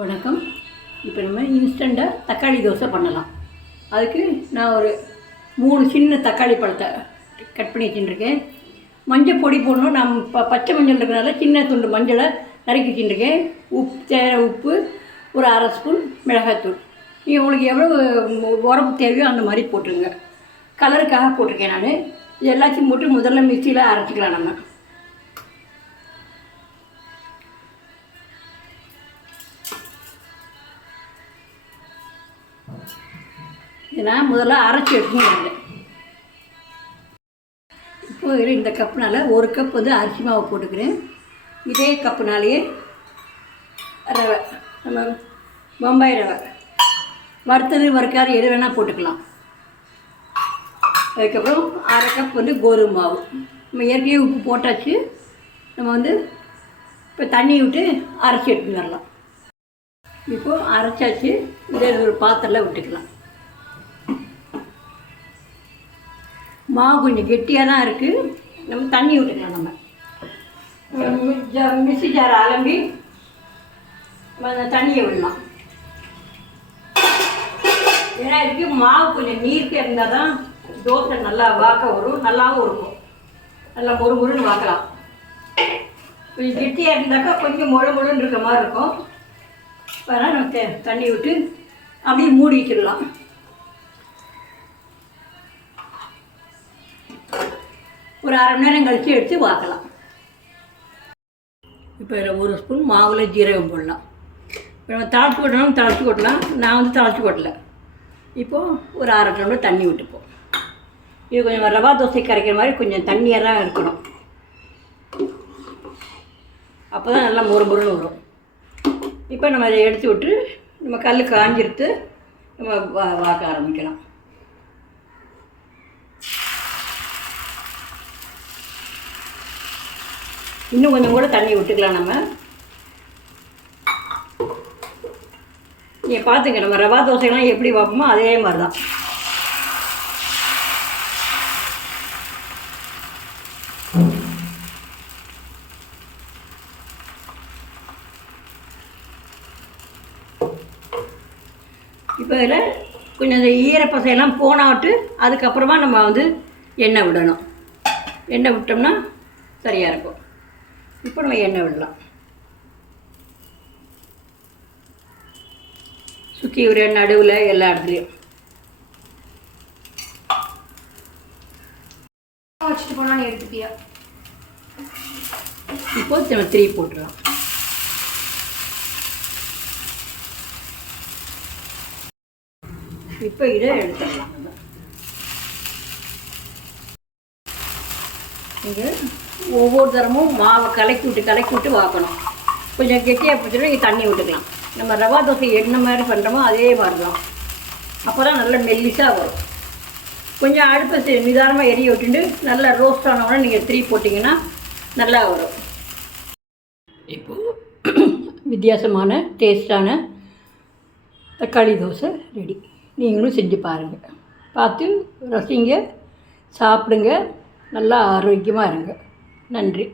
வணக்கம். இப்போ நம்ம இன்ஸ்டண்ட்டாக தக்காளி தோசை பண்ணலாம். அதுக்கு நான் ஒரு 3 சின்ன தக்காளி பழத்தை கட் பண்ணி வச்சுட்டுருக்கேன். மஞ்சள் பொடி போடணும். நான் பச்சை மஞ்சள் இருக்கிறனால சின்ன துண்டு மஞ்சளை நறுக்கி வச்சுட்டுருக்கேன். தேவையான உப்பு, ஒரு 1/2 ஸ்பூன் மிளகாய்த்தூள். நீங்கள் உங்களுக்கு எவ்வளோ உரப்பு தேவையோ அந்த மாதிரி போட்டுருங்க. கலருக்காக போட்டிருக்கேன் நான். இது எல்லாத்தையும் போட்டு முதல்ல மிக்சியில் அரைச்சிக்கலாம். நம்ம நான் முதல்ல அரைச்சி எடுத்துன்னு இப்போ இந்த கப்புனால் 1 கப் அரிசி மாவு போட்டுக்கிறேன். இதே கப்புனாலேயே ரவை, நம்ம பம்பாய் ரவை, வறுத்தது வறுக்காது எது வேணால் போட்டுக்கலாம். அதுக்கப்புறம் 1/2 கப் கோதுமை மாவு. நம்ம ஏற்கனவே உப்பு போட்டாச்சு. நம்ம இப்போ தண்ணி விட்டு அரைச்சி எடுத்துன்னு வரலாம். இப்போது அரைச்சாச்சு. இதே ஒரு பாத்திரத்தில் விட்டுக்கலாம். மாவு கொஞ்சம் கெட்டியாக தான் இருக்குது. நம்ம தண்ணி விட்டுக்கலாம். நம்ம மிக்ஸி ஜாரை அலம்பி அந்த தண்ணியை விடலாம். ஏன்னா இதுக்கு மாவு கொஞ்சம் நீர்க்க இருந்தால் தான் தோசை நல்லா வாக்க வரும், நல்லாவும் இருக்கும். நல்லா மொறுன்னு வாக்கலாம். கொஞ்சம் கெட்டியாக இருந்தாக்கா கொஞ்சம் மொழுன்னு இருக்கிற மாதிரி இருக்கும். அதனால் நம்ம தண்ணி விட்டு அப்படியே மூடி வச்சிடலாம். ஒரு 1/2 மணி நேரம் கழித்து எடுத்து வாக்கலாம். இப்போ இதில் 1 ஸ்பூன் மாவில் ஜீரகம் போடலாம். இப்போ நம்ம தாளித்து கொட்டணும், தாளித்து கொட்டலாம். நான் தாளித்து கொட்டலை. இப்போது ஒரு 1/2 டம்ளர் தண்ணி விட்டுப்போம். இது கொஞ்சம் ரவா தோசை கரைக்கிற மாதிரி கொஞ்சம் தண்ணியாக தான் இருக்கணும். அப்போ தான் நல்லா மொறுன்னு வரும். இப்போ நம்ம அதை எடுத்து விட்டு நம்ம கல் காஞ்சிருத்து நம்ம வாக்க ஆரம்பிக்கலாம். இன்னும் கொஞ்சம் கூட தண்ணி விட்டுக்கலாம். நம்ம நீங்கள் பார்த்துங்க, நம்ம ரவா தோசைலாம் எப்படி வைப்போமோ அதே மாதிரி தான். இப்போ இதில் கொஞ்சம் இந்த ஈரப்பசையெல்லாம் போனாவிட்டு அதுக்கப்புறமா நம்ம எண்ணெய் விடணும். எண்ணெய் விட்டோம்னா சரியாக இருக்கும். இப்போ நம்ம எண்ணெய் விடலாம். சுற்றி ஒரு நடுவில் எல்லா இடத்துலையும் வச்சுட்டு போனால் நீ எடுத்துப்பியா? இப்போ நம்ம 3 போட்டுடலாம். இப்போ இதை எடுத்துடலாம். நீங்கள் ஒவ்வொரு தரமும் மாவை கலக்கி விட்டு வாக்கணும். கொஞ்சம் கெட்டியாக பிடிச்சிட்டு நீங்கள் தண்ணி விட்டுக்கலாம். நம்ம ரவா தோசை என்ன மாதிரி பண்ணுறோமோ அதே மாதிரி தான். அப்போ தான் நல்லா மெல்லிசாக வரும். கொஞ்சம் அடுப்பை நிதானமாக எரிய விட்டுட்டு நல்லா ரோஸ்ட் ஆனவுடனே நீங்கள் 3 போட்டிங்கன்னா நல்லா வரும். இப்போது வித்தியாசமான டேஸ்டான தக்காளி தோசை ரெடி. நீங்களும் செஞ்சு பாருங்கள். பார்த்து ரசிங்க, சாப்பிடுங்க, நல்லா ஆரோக்கியமாக இருங்க. நன்றி.